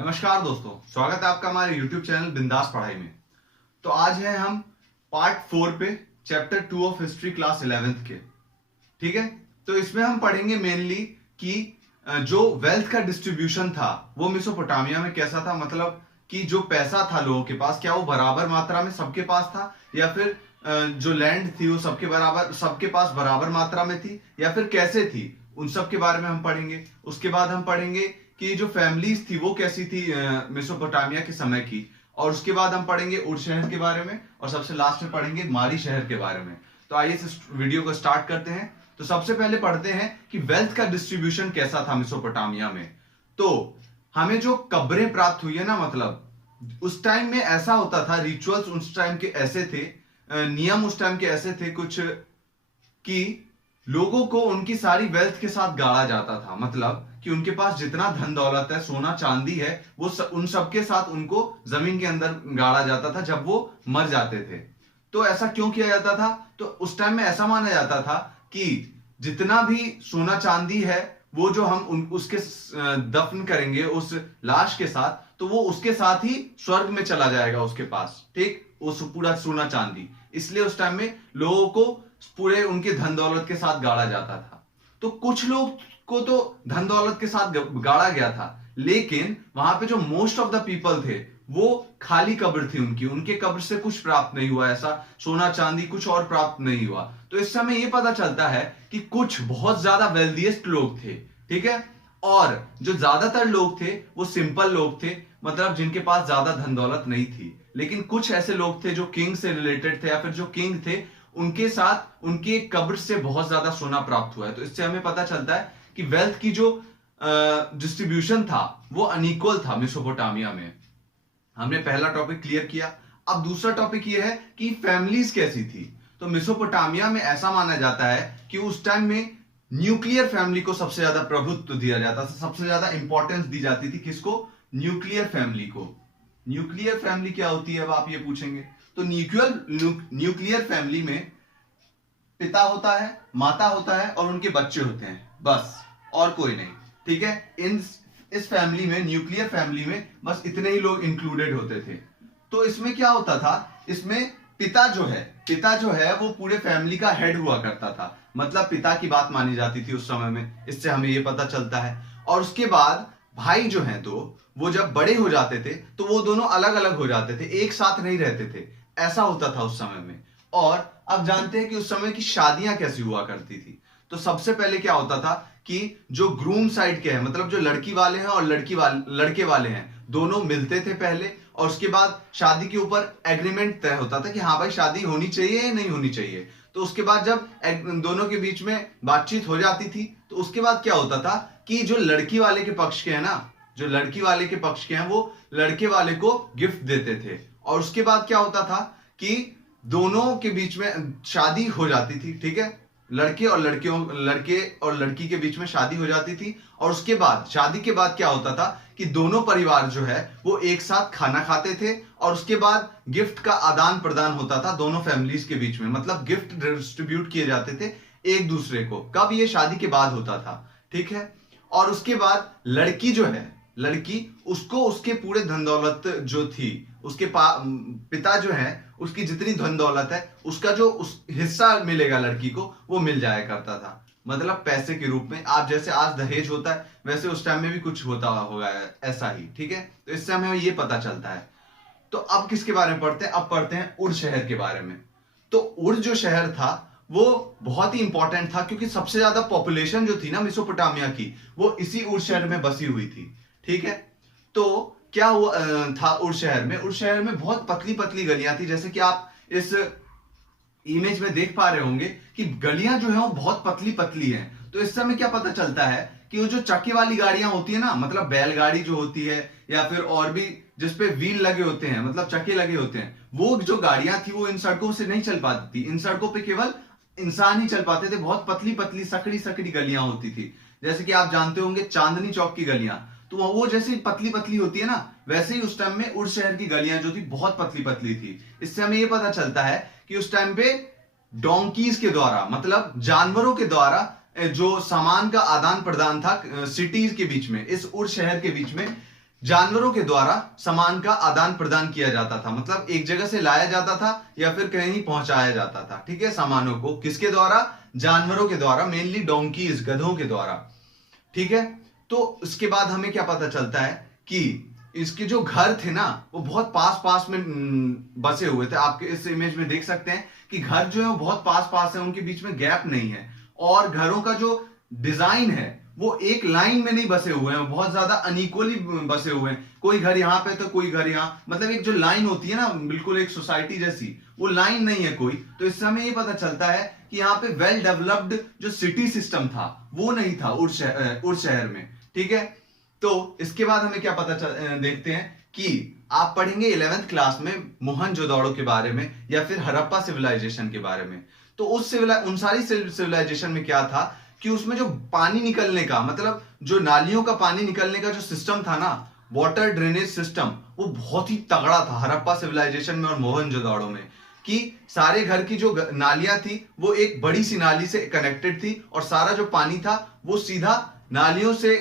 नमस्कार दोस्तों, स्वागत है आपका हमारे YouTube चैनल बिंदास पढ़ाई में। तो आज है हम पार्ट 4 पे chapter 2 of history class 11th के। ठीक है, तो इसमें हम पढ़ेंगे मेनली कि जो वेल्थ का डिस्ट्रीब्यूशन था वो मेसोपोटामिया में कैसा था। मतलब कि जो पैसा था लोगों के पास, क्या वो बराबर मात्रा में सबके पास था, या फिर जो लैंड थी वो सबके पास बराबर मात्रा में थी, या फिर कैसे थी, उन सब के बारे में हम पढ़ेंगे। उसके बाद हम पढ़ेंगे कि जो फैमिलीज थी वो कैसी थी मेसोपोटामिया के समय की, और उसके बाद हम पढ़ेंगे उर शहर के बारे में, और सबसे लास्ट में पढ़ेंगे मारी शहर के बारे में। तो आइए इस वीडियो को स्टार्ट करते हैं। तो सबसे पहले पढ़ते हैं कि वेल्थ का डिस्ट्रीब्यूशन कैसा था मेसोपोटामिया में। तो हमें जो कब्रें प्राप्त हुई है ना, मतलब उस टाइम में ऐसा होता था, रिचुअल्स उस टाइम के ऐसे थे, नियम उस टाइम के ऐसे थे कुछ, कि लोगों को उनकी सारी वेल्थ के साथ गाड़ा जाता था। मतलब कि उनके पास जितना धन दौलत है, सोना चांदी है, वो उन सब के साथ उनको जमीन के अंदर गाड़ा जाता था जब वो मर जाते थे। तो ऐसा क्यों किया जाता था? तो उस टाइम में ऐसा माना जाता था कि जितना भी सोना चांदी है वो जो हम उसके दफन करेंगे उस लाश के साथ, तो वो उसके साथ ही स्वर्ग में चला जाएगा उसके पास। ठीक, उस पूरा सोना चांदी, इसलिए उस टाइम में लोगों को पूरे उनके धन दौलत के साथ गाड़ा जाता था। तो कुछ लोग को तो धन दौलत के साथ गाड़ा गया था, लेकिन वहां पे जो मोस्ट ऑफ द पीपल थे वो खाली कब्र थी उनकी, उनके कब्र से कुछ प्राप्त नहीं हुआ, ऐसा सोना चांदी कुछ और प्राप्त नहीं हुआ। तो इस समय यह पता चलता है कि कुछ बहुत ज्यादा वेल्दीएस्ट लोग थे, ठीक है, और जो ज्यादातर लोग थे वो सिंपल लोग थे, मतलब जिनके पास ज्यादा धन दौलत नहीं थी। लेकिन कुछ ऐसे लोग थे जो किंग से रिलेटेड थे, या फिर जो किंग थे उनके साथ उनके कब्र से बहुत ज्यादा सोना प्राप्त हुआ है। तो इससे हमें पता चलता है कि वेल्थ की जो डिस्ट्रीब्यूशन था वो अनइक्वल था मेसोपोटामिया में। हमने पहला टॉपिक क्लियर किया। अब दूसरा टॉपिक ये है कि फैमिलीज कैसी थी। तो मेसोपोटामिया में ऐसा माना जाता है कि उस टाइम में न्यूक्लियर फैमिली को सबसे ज्यादा प्रभुत्व दिया जाता था, सबसे ज्यादा इंपॉर्टेंस दी जाती थी। किसको? न्यूक्लियर फैमिली को। न्यूक्लियर फैमिली क्या होती है, अब आप ये पूछेंगे। तो न्यूक्लियर फैमिली में पिता होता है, माता होता है और उनके बच्चे होते हैं, बस, और कोई नहीं। ठीक है, इस फैमिली में, न्यूक्लियर फैमिली में बस इतने ही लोग इंक्लूडेड होते थे। तो इसमें क्या होता था, इसमें पिता जो है वो पूरे फैमिली का हेड हुआ करता था। मतलब पिता की बात मानी जाती थी उस समय में, इससे हमें ये पता चलता है। और उसके बाद भाई जो है, तो वो जब बड़े हो जाते थे तो वो दोनों अलग अलग हो जाते थे, एक साथ नहीं रहते थे, ऐसा होता था उस समय में। और अब जानते हैं कि उस समय की शादियां कैसी हुआ करती थी। तो सबसे पहले क्या होता था कि जो ग्रूम साइड के हैं, मतलब जो लड़की वाले हैं और लड़के वाले हैं, दोनों मिलते थे पहले, और उसके बाद शादी के ऊपर एग्रीमेंट तय होता था कि हाँ भाई शादी होनी चाहिए या नहीं होनी चाहिए। तो उसके बाद जब दोनों के बीच में बातचीत हो जाती थी, तो उसके बाद क्या होता था कि जो लड़की वाले के पक्ष के हैं ना, जो लड़की वाले के पक्ष के हैं, वो लड़के वाले को गिफ्ट देते थे। और उसके बाद क्या होता था कि दोनों के बीच में शादी हो जाती थी। ठीक है, लड़के और लड़की के बीच में शादी हो जाती थी। और उसके बाद, शादी के बाद क्या होता था कि दोनों परिवार जो है वो एक साथ खाना खाते थे, और उसके बाद गिफ्ट का आदान प्रदान होता था दोनों फैमिलीज के बीच में। मतलब गिफ्ट डिस्ट्रीब्यूट किए जाते थे एक दूसरे को। कब? ये शादी के बाद होता था। ठीक है, और उसके बाद लड़की जो है, लड़की उसको उसके पूरे धन दौलत जो थी, उसके पिता जो है उसकी जितनी धन दौलत है उसका जो उस हिस्सा मिलेगा लड़की को, वो मिल जाया करता था। मतलब पैसे के रूप में। आप जैसे आज दहेज होता है वैसे उस टाइम में भी कुछ होता होगा ऐसा ही। ठीक है, तो इससे हमें ये पता चलता है। तो अब किसके बारे में पढ़ते हैं? अब पढ़ते हैं उर शहर के बारे में। तो उर जो शहर था वो बहुत ही इंपॉर्टेंट था, क्योंकि सबसे ज्यादा पॉपुलेशन जो थी ना मेसोपोटामिया की, वो इसी उर शहर में बसी हुई थी। ठीक है, तो क्या हुआ था उर शहर में? उर शहर में बहुत पतली पतली गलियां थी, जैसे कि आप इस इमेज में देख पा रहे होंगे कि गलियां जो है वो बहुत पतली पतली हैं। तो इस समय क्या पता चलता है कि वो जो चक्के वाली गाड़ियां होती है ना, मतलब बैलगाड़ी जो होती है, या फिर और भी जिसपे व्हील लगे होते हैं, मतलब चक्के लगे होते हैं, वो जो गाड़ियां थी वो इन सड़कों से नहीं चल पाती थी। इन सड़कों पे केवल इंसान ही चल पाते थे। बहुत पतली पतली सकड़ी सकड़ी गलियां होती थी, जैसे कि आप जानते होंगे चांदनी चौक की गलियां, तो वो जैसे पतली पतली होती है ना, वैसे ही उस टाइम में उर शहर की गलियां जो थी बहुत पतली पतली थी। इससे हमें यह पता चलता है कि उस टाइम पे डोंकीज के द्वारा, मतलब जानवरों के द्वारा जो सामान का आदान प्रदान था सिटीज के बीच में, इस उर शहर के बीच में जानवरों के द्वारा सामान का आदान प्रदान किया जाता था, मतलब एक जगह से लाया जाता था या फिर कहीं पहुंचाया जाता था। ठीक है, सामानों को किसके द्वारा? जानवरों के द्वारा, मेनली डोंकीज, गधों के द्वारा। ठीक है, तो इसके बाद हमें क्या पता चलता है कि इसके जो घर थे ना वो बहुत पास पास में बसे हुए थे। आपके इस इमेज में देख सकते हैं कि घर जो है वो बहुत पास पास है, उनके बीच में गैप नहीं है, और घरों का जो डिजाइन है वो एक लाइन में नहीं बसे हुए हैं, बहुत ज्यादा अनइक्वली बसे हुए हैं। कोई घर यहाँ पे तो कोई घर यहाँ, मतलब एक जो लाइन होती है ना बिल्कुल एक सोसाइटी जैसी, वो लाइन नहीं है कोई। तो इससे हमें ये पता चलता है कि यहाँ पे वेल डेवलप्ड जो सिटी सिस्टम था वो नहीं था उस शहर में। ठीक है, तो इसके बाद हमें क्या देखते हैं कि आप पढ़ेंगे 11th क्लास में मोहनजोदड़ो के बारे में या फिर हड़प्पा सिविलाइजेशन के बारे में। तो उन सारी सिविलाइजेशन में क्या था कि उसमें जो पानी निकलने का, मतलब जो नालियों का पानी निकलने का जो सिस्टम था ना, वाटर ड्रेनेज सिस्टम, वो बहुत ही तगड़ा था हड़प्पा सिविलाइजेशन में और मोहनजोदड़ो में। कि सारे घर की जो नालियां थी वो एक बड़ी सी नाली से कनेक्टेड थी, और सारा जो पानी था वो सीधा नालियों से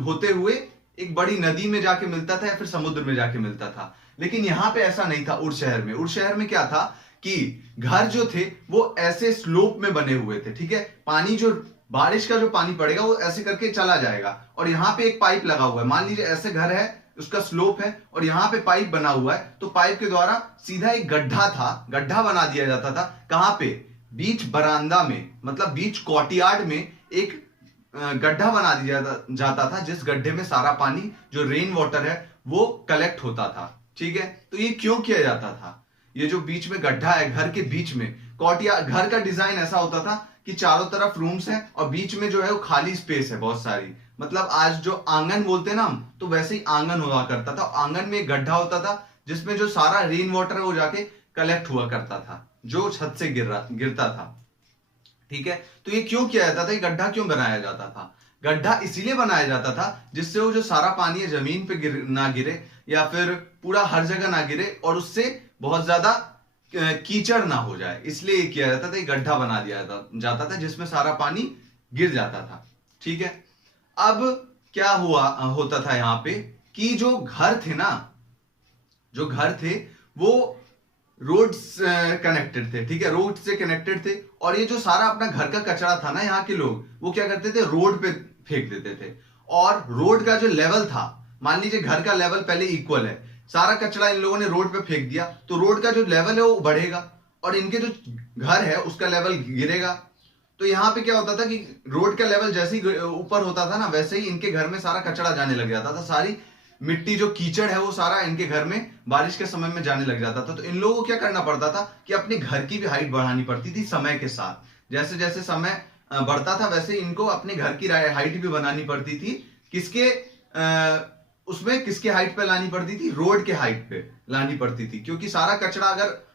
होते हुए एक बड़ी नदी में जाके मिलता था या फिर समुद्र में जाके मिलता था। लेकिन यहां पे ऐसा नहीं था। उर शहर में क्या था कि घर जो थे वो ऐसे स्लोप में बने हुए थे। ठीक है, पानी जो बारिश का जो पानी पड़ेगा वो ऐसे करके चला जाएगा, और यहाँ पे एक पाइप लगा हुआ है। मान लीजिए ऐसे घर है, उसका स्लोप है और यहाँ पे पाइप बना हुआ है, तो पाइप के द्वारा सीधा एक गड्ढा बना दिया जाता था। कहां पे? बीच बरामदा में, मतलब बीच कोर्टयार्ड में एक गड्ढा बना दिया जाता था, जिस गड्ढे में सारा पानी जो रेन वाटर है वो कलेक्ट होता था। ठीक है, तो ये क्यों किया जाता था? ये जो बीच में गड्ढा है घर के बीच में, कोर्टयार्ड, घर का डिजाइन ऐसा होता था कि चारों तरफ रूम्स हैं और बीच में जो है वो खाली स्पेस है बहुत सारी, मतलब आज जो आंगन बोलते हैं ना हम, तो वैसे ही आंगन हुआ करता था। आंगन में एक गड्ढा होता था जिसमें जो सारा रेन वाटर है वो जाके कलेक्ट हुआ करता था, जो छत से गिरता था। ठीक है, तो ये क्यों किया जाता था? ये गड्ढा क्यों बनाया जाता था? गड्ढा इसीलिए बनाया जाता था जिससे वो जो सारा पानी है जमीन पे ना गिरे या फिर पूरा हर जगह ना गिरे, और उससे बहुत ज्यादा कीचड़ ना हो जाए, इसलिए ये किया जाता था। ये गड्ढा बना दिया जाता था जिसमें सारा पानी गिर जाता था। ठीक है, अब क्या होता था यहाँ पे कि जो घर थे वो रोड कनेक्टेड थे। ठीक है, रोड से कनेक्टेड थे, और ये जो सारा अपना घर का कचरा था ना, यहाँ के लोग वो क्या करते थे? रोड पे फेंक देते थे। और रोड का जो लेवल था, मान लीजिए घर का लेवल पहले इक्वल है, सारा कचरा इन लोगों ने रोड पे फेंक दिया, तो रोड का जो लेवल है वो बढ़ेगा और इनके जो घर है उसका लेवल गिरेगा। तो यहाँ पे क्या होता था कि रोड का लेवल जैसे ही ऊपर होता था ना, वैसे ही इनके घर में सारा कचरा जाने लग जाता था। सारी मिट्टी जो कीचड़ है वो सारा इनके घर में बारिश के समय में जाने लग जाता था। तो इन लोगों को क्या करना पड़ता था कि अपने घर की भी हाइट बढ़ानी पड़ती थी समय के साथ। जैसे जैसे समय बढ़ता था वैसे इनको अपने घर की हाइट भी बनानी पड़ती थी। उसमें किसके हाइट पे लानी पड़ती थी? रोड के हाइट पे लानी पड़ती थी, क्योंकि सारा कचरा अगर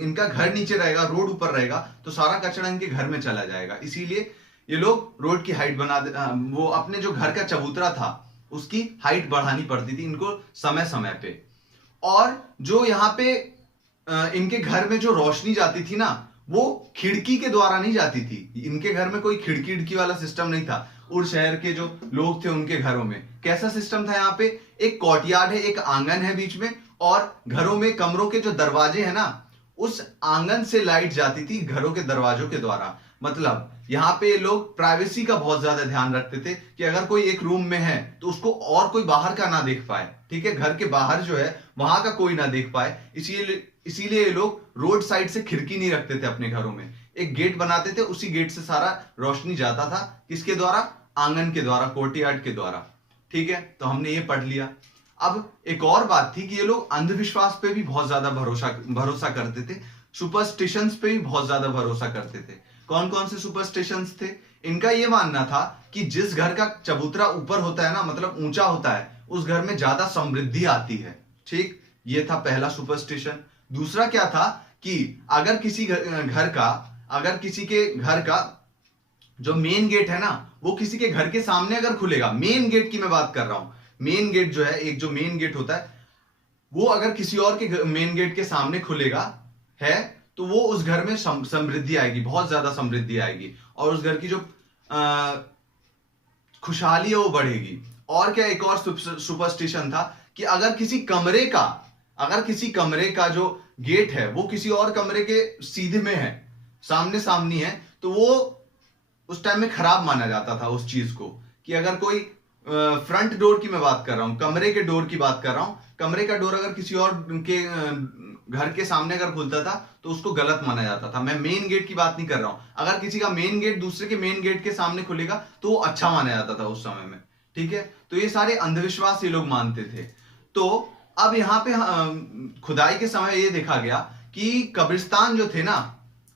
इनका घर नीचे रहेगा, रोड ऊपर रहेगा, तो सारा कचरा इनके घर में चला जाएगा। इसीलिए ये लोग रोड की हाइट वो अपने जो घर का चबूतरा था उसकी हाइट बढ़ानी पड़ती थी इनको समय समय पे। और जो यहाँ पे इनके घर में जो रोशनी जाती थी ना, वो खिड़की के द्वारा नहीं जाती थी। इनके घर में कोई खिड़की वाला सिस्टम नहीं था। उस शहर के जो लोग थे उनके घरों में कैसा सिस्टम था? यहाँ पे एक कोर्टयार्ड है, एक आंगन है बीच में, और घरों में कमरों के जो दरवाजे हैं ना, उस आंगन से लाइट जाती थी घरों के दरवाजों के द्वारा। मतलब यहाँ पे लोग प्राइवेसी का बहुत ज्यादा ध्यान रखते थे कि अगर कोई एक रूम में है तो उसको और कोई बाहर का ना देख पाए। ठीक है, घर के बाहर जो है वहां का कोई ना देख पाए। इसीलिए ये लोग रोड साइड से खिड़की नहीं रखते थे अपने घरों में, एक गेट बनाते थे, उसी गेट से सारा रोशनी जाता था। किसके द्वारा? आंगन के द्वारा, कोर्टयार्ड के द्वारा। ठीक है, तो हमने ये पढ़ लिया। अब एक और बात थी कि ये लोग अंधविश्वास पे भी बहुत ज्यादा भरोसा करते थे, सुपरस्टिशंस पे भी बहुत ज्यादा भरोसा करते थे। कौन कौन से सुपरस्टिशंस थे? इनका ये मानना था कि जिस घर का चबूतरा ऊपर होता है ना, मतलब ऊंचा होता है, उस घर में ज्यादा समृद्धि आती है। ठीक, ये था पहला सुपरस्टिशन। दूसरा क्या था कि अगर किसी के घर का जो मेन गेट है ना, वो किसी के घर के सामने अगर खुलेगा, मेन गेट की मैं बात कर रहा हूं, मेन गेट जो है, एक जो मेन गेट होता है, वो अगर किसी और के मेन गेट के सामने खुलेगा है, तो वो उस घर में समृद्धि आएगी, बहुत ज्यादा समृद्धि आएगी, और उस घर की जो खुशहाली है वो बढ़ेगी। और क्या एक और सुपरस्टिशन था कि अगर किसी कमरे का जो गेट है वो किसी और कमरे के सीधे में है, सामने सामनी है, तो वो उस टाइम में खराब माना जाता था उस चीज को। कि अगर कोई फ्रंट डोर की मैं बात कर रहा हूं, कमरे के डोर की बात कर रहा हूं, कमरे का डोर अगर किसी और के घर के सामने अगर खुलता था तो उसको गलत माना जाता था। मैं मेन गेट की बात नहीं कर रहा हूं, अगर किसी का मेन गेट दूसरे के मेन गेट के सामने खुलेगा तो वो अच्छा माना जाता था उस समय में। ठीक है, तो ये सारे अंधविश्वास ये लोग मानते थे। तो अब यहाँ पे खुदाई के समय ये देखा गया कि कब्रिस्तान जो थे ना,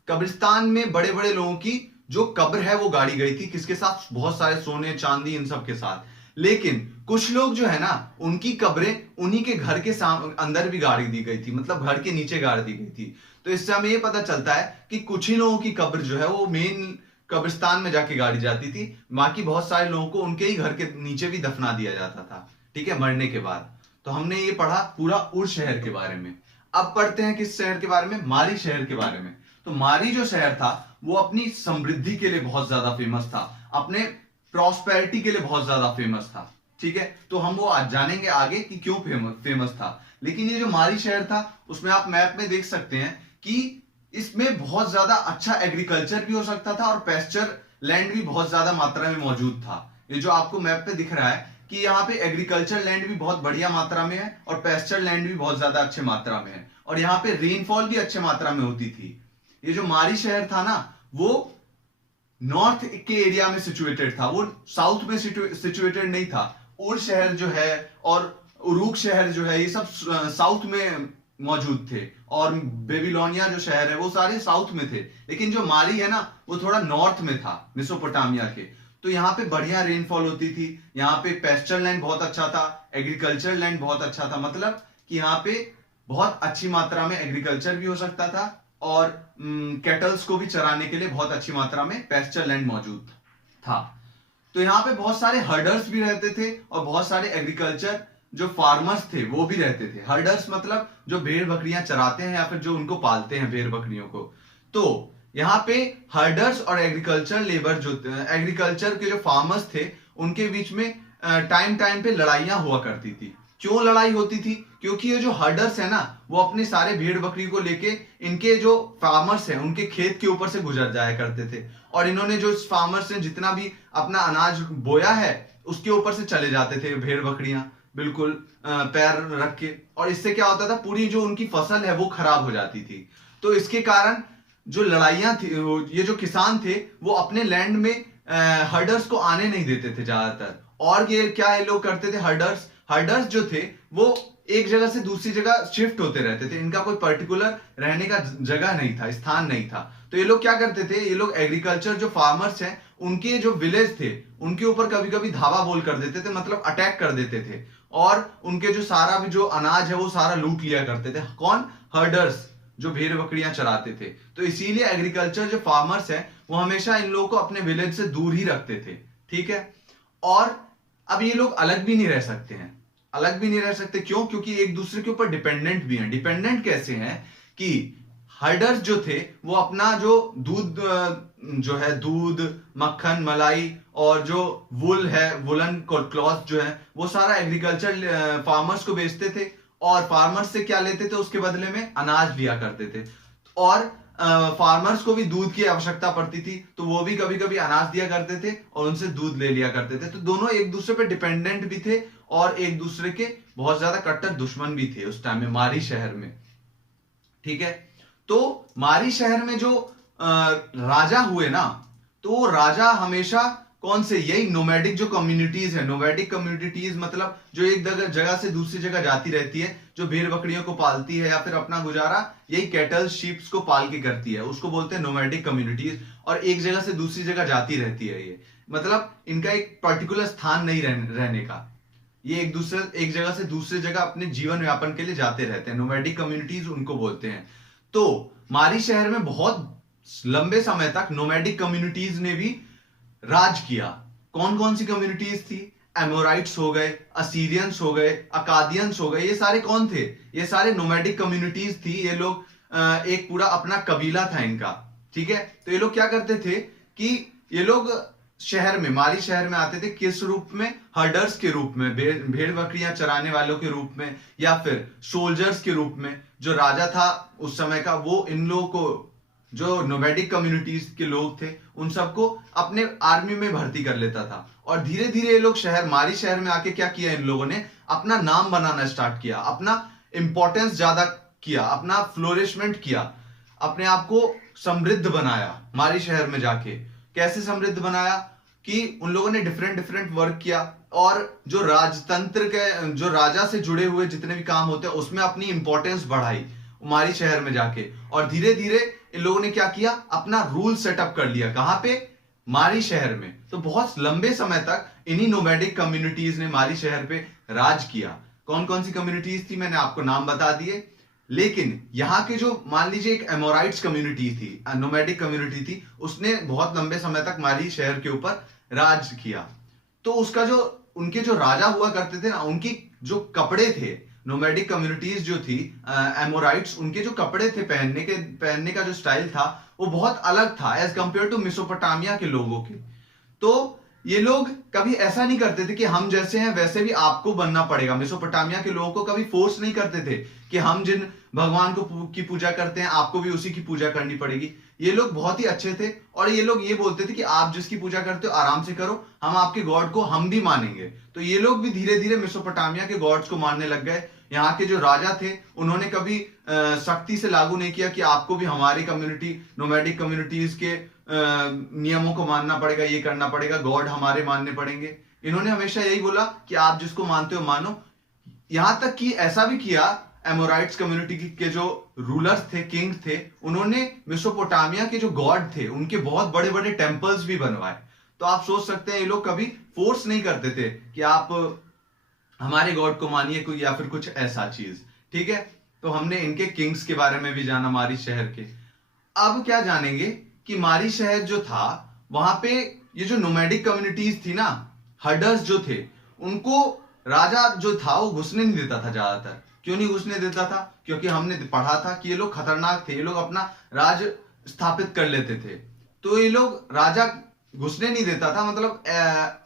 कब्रिस्तान में बड़े बड़े लोगों की जो कब्र है वो गाड़ी गई थी, किसके साथ? बहुत सारे सोने चांदी इन सब के साथ। लेकिन कुछ लोग जो है ना, उनकी कब्रें उन्हीं के घर के अंदर भी गाड़ी दी गई थी, मतलब घर के नीचे गाड़ दी गई थी। तो इससे हमें ये पता चलता है कि कुछ ही लोगों की कब्र जो है वो मेन कब्रिस्तान में जाके गाड़ी जाती थी, बाकी बहुत सारे लोगों को उनके ही घर के नीचे भी दफना दिया जाता था। ठीक है, मरने के बाद। तो हमने ये पढ़ा पूरा उर शहर के बारे में। अब पढ़ते हैं किस शहर के बारे में? मारी शहर के बारे में। तो मारी जो शहर था वो अपनी समृद्धि के लिए बहुत ज्यादा फेमस था, अपने प्रॉस्पेरिटी के लिए बहुत ज्यादा फेमस था। ठीक है, तो हम वो आज जानेंगे आगे कि क्यों फेमस था। लेकिन ये जो मारी शहर था उसमें आप मैप में देख सकते हैं कि इसमें बहुत ज्यादा अच्छा एग्रीकल्चर भी हो सकता था और पेस्चर लैंड भी बहुत ज्यादा मात्रा में मौजूद था। ये जो आपको मैप पे दिख रहा है कि यहाँ पे एग्रीकल्चर लैंड भी बहुत बढ़िया मात्रा में है और पेस्चर लैंड भी बहुत ज्यादा अच्छे मात्रा में है, और यहाँ पे रेनफॉल भी अच्छे मात्रा में होती थी। ये जो मारी शहर था ना वो नॉर्थ के एरिया में सिचुएटेड था, वो साउथ में सिचुएटेड नहीं था। उर शहर जो है और उरूक शहर जो है ये सब साउथ में मौजूद थे, और बेबीलोनिया जो शहर है वो सारे साउथ में थे। लेकिन जो मारी है ना वो थोड़ा नॉर्थ में था, मेसोपोटामिया के। तो यहाँ पे बढ़िया रेनफॉल होती थी, यहाँ पे पेस्चर लैंड बहुत अच्छा था, एग्रीकल्चर लैंड बहुत अच्छा था, मतलब कि यहाँ पे बहुत अच्छी मात्रा में एग्रीकल्चर भी हो सकता था और कैटल्स को भी चराने के लिए बहुत अच्छी मात्रा में पेस्चर लैंड मौजूद था। तो यहाँ पे बहुत सारे हर्डर्स भी रहते थे और बहुत सारे एग्रीकल्चर जो फार्मर्स थे वो भी रहते थे। हर्डर्स मतलब जो भेड़ बकरियां चराते हैं या फिर जो उनको पालते हैं भेड़ बकरियों को। तो यहाँ पे हर्डर्स और एग्रीकल्चर लेबर जो एग्रीकल्चर के जो फार्मर्स थे उनके बीच में टाइम टाइम पे लड़ाइयां हुआ करती थी। क्यों लड़ाई होती थी? क्योंकि ये जो हर्डर्स है ना वो अपने सारे भेड़ बकरी को लेके इनके जो फार्मर्स हैं उनके खेत के ऊपर से गुजर जाया करते थे, और इन्होंने जो फार्मर्स ने जितना भी अपना अनाज बोया है उसके ऊपर से चले जाते थे भेड़ बकरियां बिल्कुल पैर रख के, और इससे क्या होता था पूरी जो उनकी फसल है वो खराब हो जाती थी। तो इसके कारण जो लड़ाइयां थी, ये जो किसान थे वो अपने लैंड में हर्डर्स को आने नहीं देते थे ज्यादातर। और ये क्या ये लोग करते थे? हर्डर्स जो थे वो एक जगह से दूसरी जगह शिफ्ट होते रहते थे, इनका कोई पर्टिकुलर रहने का जगह नहीं था, स्थान नहीं था। तो ये लोग क्या करते थे? ये लोग एग्रीकल्चर जो फार्मर्स हैं उनके जो विलेज थे उनके ऊपर कभी कभी धावा बोल कर देते थे, मतलब अटैक कर देते थे, और उनके जो सारा भी जो अनाज है वो सारा लूट लिया करते थे। कौन? हर्डर्स, जो भेड़ बकरियां चराते थे। तो इसीलिए एग्रीकल्चर जो फार्मर्स हैं वो हमेशा इन लोगों को अपने विलेज से दूर ही रखते थे। ठीक है, और अब ये लोग अलग भी नहीं रह सकते हैं, अलग भी नहीं रह सकते। क्यों? क्योंकि एक दूसरे के ऊपर डिपेंडेंट भी हैं। डिपेंडेंट कैसे हैं कि हर्डर्स जो थे वो अपना जो दूध जो है, दूध, मक्खन, मलाई और जो वुल है, वुलन क्लॉथ जो है वो सारा एग्रीकल्चर फार्मर्स को बेचते थे, और फार्मर्स से क्या लेते थे? उसके बदले में अनाज लिया करते थे। और फार्मर्स को भी दूध की आवश्यकता पड़ती थी तो वो भी कभी कभी अनाज दिया करते थे और उनसे दूध ले लिया करते थे। तो दोनों एक दूसरे पे डिपेंडेंट भी थे और एक दूसरे के बहुत ज्यादा कट्टर दुश्मन भी थे उस टाइम में मारी शहर में। ठीक है, तो मारी शहर में जो राजा हुए ना, तो राजा हमेशा कौन से? यही नोमैडिक जो कम्युनिटीज है, नोमैडिक कम्युनिटीज मतलब जो एक जगह से दूसरी जगह जाती रहती है, जो भेड़ बकरियों को पालती है या फिर अपना गुजारा यही कैटल शीप्स को पाल के करती है, उसको बोलते हैं नोमैडिक कम्युनिटीज। और एक जगह से दूसरी जगह जाती रहती है, ये मतलब इनका एक पर्टिकुलर स्थान नहीं रहने का, ये एक जगह से दूसरी जगह अपने जीवन यापन के लिए जाते रहते हैं, नोमैडिक कम्युनिटीज उनको बोलते हैं। तो मारी शहर में बहुत लंबे समय तक नोमैडिक कम्युनिटीज ने भी राज किया। कौन कौन सी कम्युनिटीज थी? एमोराइट्स हो गए, असीरियंस हो गए, अकादियंस हो गए। ये सारे कौन थे? ये सारे नोमैडिक कम्युनिटीज थी। ये लोग एक पूरा अपना कबीला था इनका। ठीक है, तो ये लोग क्या करते थे कि ये लोग शहर में, मारी शहर में आते थे किस रूप में? हर्डर्स के रूप में, भेड़ बकरियां चराने वालों के रूप में, या फिर सोल्जर्स के रूप में। जो राजा था उस समय का, वो इन लोगों को, जो नोमैडिक कम्युनिटीज के लोग थे, उन सबको अपने आर्मी में भर्ती कर लेता था। और धीरे धीरे ये लोग शहर, मारी शहर में आके क्या किया इन लोगों ने? अपना नाम बनाना स्टार्ट किया, अपना इंपॉर्टेंस ज्यादा किया, अपना फ्लोरिशमेंट किया, अपने आप को समृद्ध बनाया मारी शहर में जाके। कैसे समृद्ध बनाया? कि उन लोगों ने डिफरेंट डिफरेंट वर्क किया, और जो राजतंत्र के, जो राजा से जुड़े हुए जितने भी काम होते हैं, उसमें अपनी इंपॉर्टेंस बढ़ाई मारी शहर में जाके। और धीरे धीरे इन लोगों ने क्या किया? अपना रूल सेटअप कर लिया। कहां पे? मारी शहर में। तो बहुत लंबे समय तक इन्हीं नोमैडिक कम्युनिटीज ने मारी शहर पे राज किया। कौन कौन सी कम्युनिटीज थी मैंने आपको नाम बता दिए। लेकिन यहाँ के जो, मान लीजिए एक एमोराइट्स कम्युनिटी थी, नोमैडिक कम्युनिटी थी, उसने बहुत लंबे समय तक मारी शहर के ऊपर राज किया। तो उसका जो, उनके जो राजा हुआ करते थे ना, उनकी जो कपड़े थे, नोमैडिक कम्युनिटीज जो थी एमोराइट्स, उनके जो कपड़े थे पहनने का जो स्टाइल था, वो बहुत अलग था एज कंपेयर टू मेसोपोटामिया के लोगों के। तो ये लोग कभी ऐसा नहीं करते थे कि हम जैसे हैं वैसे भी आपको बनना पड़ेगा। मेसोपोटामिया के लोगों को कभी फोर्स नहीं करते थे कि हम जिन भगवान को की पूजा करते हैं आपको भी उसी की पूजा करनी पड़ेगी। ये लोग बहुत ही अच्छे थे, और ये लोग ये बोलते थे कि आप जिसकी पूजा करते हो आराम से करो, हम आपके गॉड को हम भी मानेंगे। तो ये लोग भी धीरे धीरे मेसोपोटामिया के गॉड्स को मानने लग गए। यहाँ के जो राजा थे उन्होंने कभी सख्ती से लागू नहीं किया कि आपको भी हमारी कम्युनिटी, नोमैडिक कम्युनिटीज के नियमों को मानना पड़ेगा, ये करना पड़ेगा, गॉड हमारे मानने पड़ेंगे। इन्होंने हमेशा यही बोला कि आप जिसको मानते हो मानो। यहां तक कि ऐसा भी किया, एमोराइट्स कम्युनिटी के जो रूलर्स थे, किंग थे, उन्होंने मेसोपोटामिया के जो गॉड थे उनके बहुत बड़े बड़े टेम्पल्स भी बनवाए। तो आप सोच सकते हैं ये लोग कभी फोर्स नहीं करते थे कि आप हमारे गॉड को मानिए कोई, या फिर कुछ ऐसा चीज। ठीक है, तो हमने इनके किंग्स के बारे में भी जाना मारी शहर के। अब क्या जानेंगे कि मारी शहर जो था, वहां पे ये जो नोमैडिक कम्युनिटीज थी ना, हर्डर्स जो थे, उनको राजा जो था वो घुसने नहीं देता था ज्यादातर। क्यों नहीं घुसने देता था? क्योंकि हमने पढ़ा था कि ये लोग खतरनाक थे, ये लोग अपना राज स्थापित कर लेते थे। तो ये लोग, राजा घुसने नहीं देता था, मतलब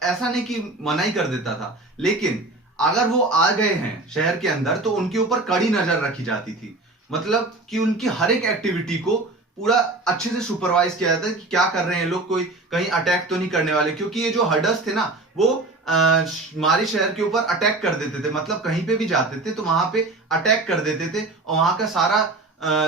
ऐसा नहीं कि मना ही कर देता था, लेकिन अगर वो आ गए हैं शहर के अंदर तो उनके ऊपर कड़ी नजर रखी जाती थी। मतलब कि उनकी हर एक एक्टिविटी को पूरा अच्छे से सुपरवाइज किया जाता है कि क्या कर रहे हैं लोग, कोई कहीं अटैक तो नहीं करने वाले। क्योंकि ये जो हर्डर्स थे ना, वो मारी शहर के ऊपर अटैक कर देते थे, मतलब कहीं पे भी जाते थे तो वहां पे अटैक कर देते थे, और वहां का सारा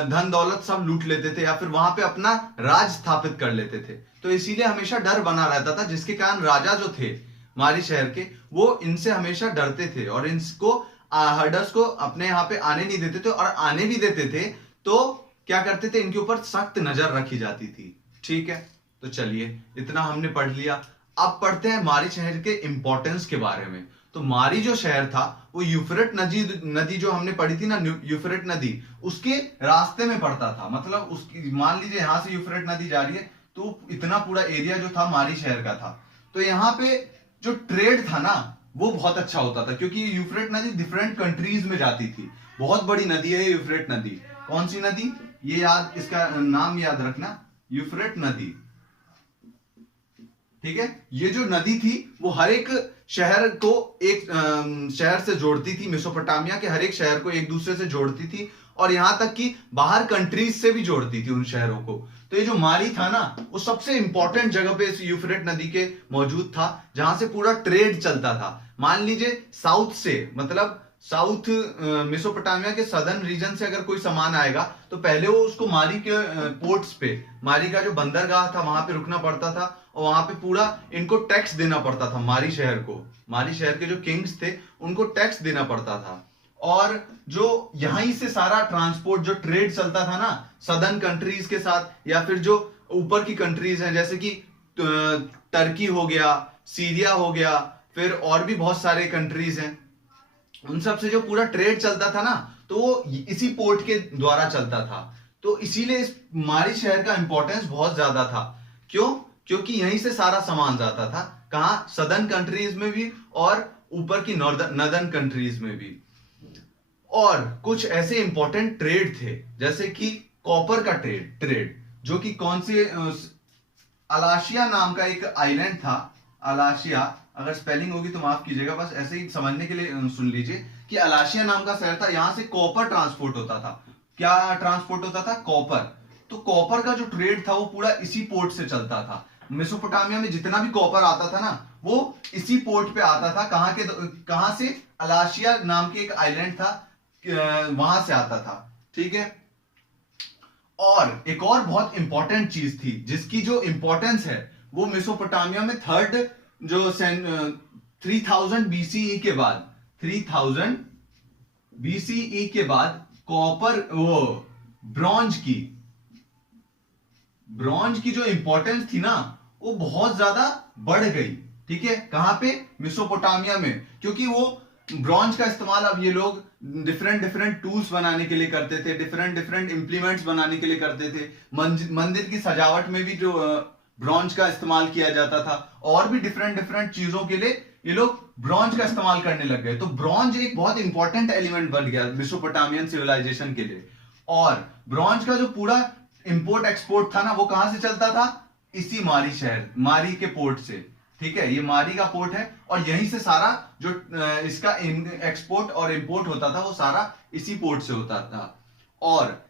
धन दौलत सब लूट लेते थे, या फिर वहां पे अपना राज स्थापित कर लेते थे। तो इसीलिए हमेशा डर बना रहता था, जिसके कारण राजा जो थे मारी शहर के, वो इनसे हमेशा डरते थे, और इनको, हर्डर्स को अपने यहाँ पे आने नहीं देते थे। और आने भी देते थे तो क्या करते थे, इनके ऊपर सख्त नजर रखी जाती थी। ठीक है, तो चलिए इतना हमने पढ़ लिया। अब पढ़ते हैं मारी शहर के इंपॉर्टेंस के बारे में। तो मारी जो शहर था वो यूफ्रेट नदी जो हमने पढ़ी थी ना, यूफ्रेट नदी, उसके रास्ते में पड़ता था। मतलब उसकी, मान लीजिए यहां से यूफ्रेट नदी जा रही है, तो इतना पूरा एरिया जो था मारी शहर का था। तो यहाँ पे जो ट्रेड था ना, वो बहुत अच्छा होता था, क्योंकि यूफ्रेट नदी डिफरेंट कंट्रीज में जाती थी। बहुत बड़ी नदी है यूफ्रेट नदी। कौन सी नदी? ये याद, इसका नाम याद रखना, यूफ्रेट नदी। ठीक है, ये जो नदी थी वो हर एक शहर को एक शहर से जोड़ती थी। मेसोपोटामिया के हर एक शहर को एक दूसरे से जोड़ती थी, और यहां तक कि बाहर कंट्रीज से भी जोड़ती थी उन शहरों को। तो ये जो मारी था ना, वो सबसे इंपॉर्टेंट जगह पे इस यूफ्रेट नदी के मौजूद था, जहां से पूरा ट्रेड चलता था। मान लीजिए साउथ से, मतलब साउथ मेसोपोटामिया के सदर्न रीजन से अगर कोई सामान आएगा तो पहले वो उसको मारी के पोर्ट्स पे, मारी का जो बंदरगाह था वहां पे रुकना पड़ता था, और वहां पे पूरा इनको टैक्स देना पड़ता था मारी शहर को। मारी शहर के जो किंग्स थे उनको टैक्स देना पड़ता था। और जो यहीं से सारा ट्रांसपोर्ट, जो ट्रेड चलता था ना सदर्न कंट्रीज के साथ, या फिर जो ऊपर की कंट्रीज हैं जैसे कि टर्की हो गया, सीरिया हो गया, फिर और भी बहुत सारे कंट्रीज हैं, उन सब से जो पूरा ट्रेड चलता था ना, तो वो इसी पोर्ट के द्वारा चलता था। तो इसीलिए इस मारी शहर का इंपॉर्टेंस बहुत ज्यादा था। क्यों? क्योंकि यहीं से सारा सामान जाता था। कहां? सदर्न कंट्रीज में भी, और ऊपर की नॉर्दर्न कंट्रीज में भी। और कुछ ऐसे इंपॉर्टेंट ट्रेड थे, जैसे कि कॉपर का ट्रेड, जो कि कौन से अलाशिया नाम का एक आइलैंड था। अलाशिया, अगर स्पेलिंग होगी तो माफ कीजिएगा, बस ऐसे ही समझने के लिए सुन लीजिए कि अलाशिया नाम का शहर था। यहां से कॉपर ट्रांसपोर्ट होता था। क्या ट्रांसपोर्ट होता था? कॉपर। तो कॉपर का जो ट्रेड था वो पूरा इसी पोर्ट से चलता था। मेसोपोटामिया में जितना भी कॉपर आता था ना, वो इसी पोर्ट पे आता था। कहां से? अलाशिया नाम के एक आइलैंड था, वहां से आता था। ठीक है। और एक और बहुत इंपॉर्टेंट चीज थी जिसकी जो इंपॉर्टेंस है वो मेसोपोटामिया में थर्ड जो 3000 बीसीई के बाद, 3000 बीसीई के बाद कॉपर वो ब्रॉन्ज की जो इंपॉर्टेंस थी ना, वो बहुत ज्यादा बढ़ गई। ठीक है। कहां पे? मेसोपोटामिया में। क्योंकि वो ब्रॉन्ज का इस्तेमाल अब ये लोग डिफरेंट डिफरेंट टूल्स बनाने के लिए करते थे, डिफरेंट डिफरेंट इंप्लीमेंट्स बनाने के लिए करते थे। मंदिर की सजावट में भी जो ब्रॉन्ज का इस्तेमाल किया जाता था, और भी डिफरेंट डिफरेंट चीजों के लिए ये लोग ब्रॉन्ज का इस्तेमाल करने लग गए। तो ब्रॉन्ज एक बहुत इंपॉर्टेंट एलिमेंट बन गया मेसोपोटामियन सिविलाइजेशन के लिए। और ब्रॉन्ज का जो पूरा इंपोर्ट एक्सपोर्ट था ना, वो कहां से चलता था? इसी मारी शहर, मारी के पोर्ट से। ठीक है। ये मारी का पोर्ट है और यहीं से सारा जो इसका एक्सपोर्ट और इंपोर्ट होता था वो सारा इसी पोर्ट से होता था। और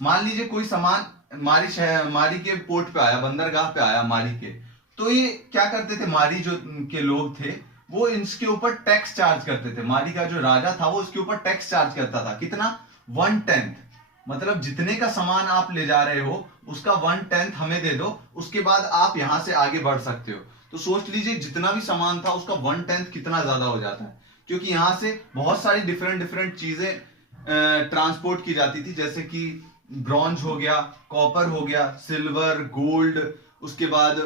मान लीजिए कोई सामान मारी के पोर्ट पे आया, बंदरगाह पे आया मारी के, तो ये क्या करते थे? मारी जो के लोग थे वो इसके ऊपर टैक्स चार्ज करते थे। मारी का जो राजा था वो इसके ऊपर टैक्स चार्ज करता था। कितना? 1/10। मतलब जितने का सामान आप ले जा रहे हो उसका 1/10 हमें दे दो, उसके बाद आप यहां से आगे बढ़ सकते हो। तो सोच लीजिए जितना भी सामान था उसका 1/10 कितना ज्यादा हो जाता है। क्योंकि यहां से बहुत सारी डिफरेंट डिफरेंट चीजें ट्रांसपोर्ट की जाती थी, जैसे कि ब्रॉन्ज हो गया, कॉपर हो गया, सिल्वर, गोल्ड, उसके बाद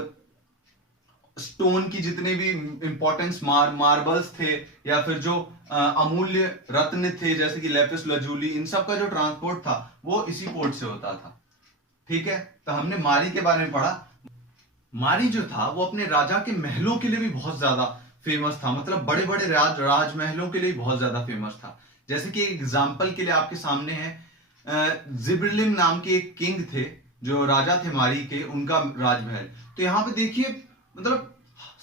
स्टोन की जितने भी इंपॉर्टेंस मार्बल्स थे, या फिर जो अमूल्य रत्न थे जैसे कि लेपिस लजूली, इन सब का जो ट्रांसपोर्ट था वो इसी पोर्ट से होता था। ठीक है। तो हमने मारी के बारे में पढ़ा। मारी जो था वो अपने राजा के महलों के लिए भी बहुत ज्यादा फेमस था। मतलब बड़े बड़े राजमहलों के लिए बहुत ज्यादा फेमस था। जैसे कि एग्जाम्पल के लिए आपके सामने है, जिब्रलिम नाम के एक किंग थे, जो राजा थे मारी के, उनका राजमहल। तो यहाँ पे देखिए, मतलब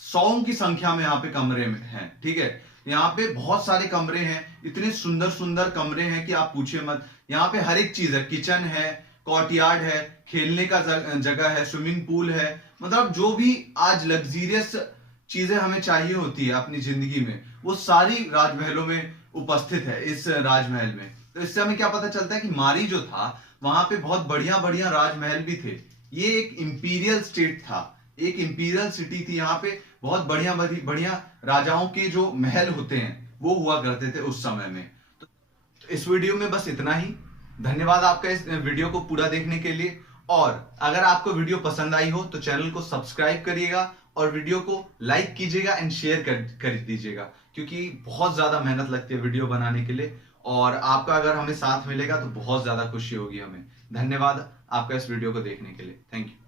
100 की संख्या में यहाँ पे कमरे हैं। ठीक है। यहाँ पे बहुत सारे कमरे हैं, इतने सुंदर सुंदर कमरे हैं कि आप पूछिए मत। यहाँ पे हर एक चीज है, किचन है, कोर्टयार्ड है, खेलने का जगह है, स्विमिंग पूल है। मतलब जो भी आज लग्जीरियस चीजें हमें चाहिए होती है अपनी जिंदगी में, वो सारी राजमहलों में उपस्थित है, इस राजमहल में। तो इससे हमें क्या पता चलता है कि मारी जो था वहां पे बहुत बढ़िया बढ़िया राजमहल भी थे। ये एक इंपीरियल स्टेट था, एक इंपीरियल सिटी थी। यहाँ पे बहुत बढ़िया बढ़िया राजाओं के जो महल होते हैं वो हुआ करते थे उस समय में। तो इस वीडियो में बस इतना ही। धन्यवाद आपका इस वीडियो को पूरा देखने के लिए। और अगर आपको वीडियो पसंद आई हो तो चैनल को सब्सक्राइब करिएगा और वीडियो को लाइक कीजिएगा एंड शेयर कर दीजिएगा, क्योंकि बहुत ज्यादा मेहनत लगती है वीडियो बनाने के लिए। और आपका अगर हमें साथ मिलेगा तो बहुत ज्यादा खुशी होगी हमें। धन्यवाद आपका इस वीडियो को देखने के लिए। Thank you.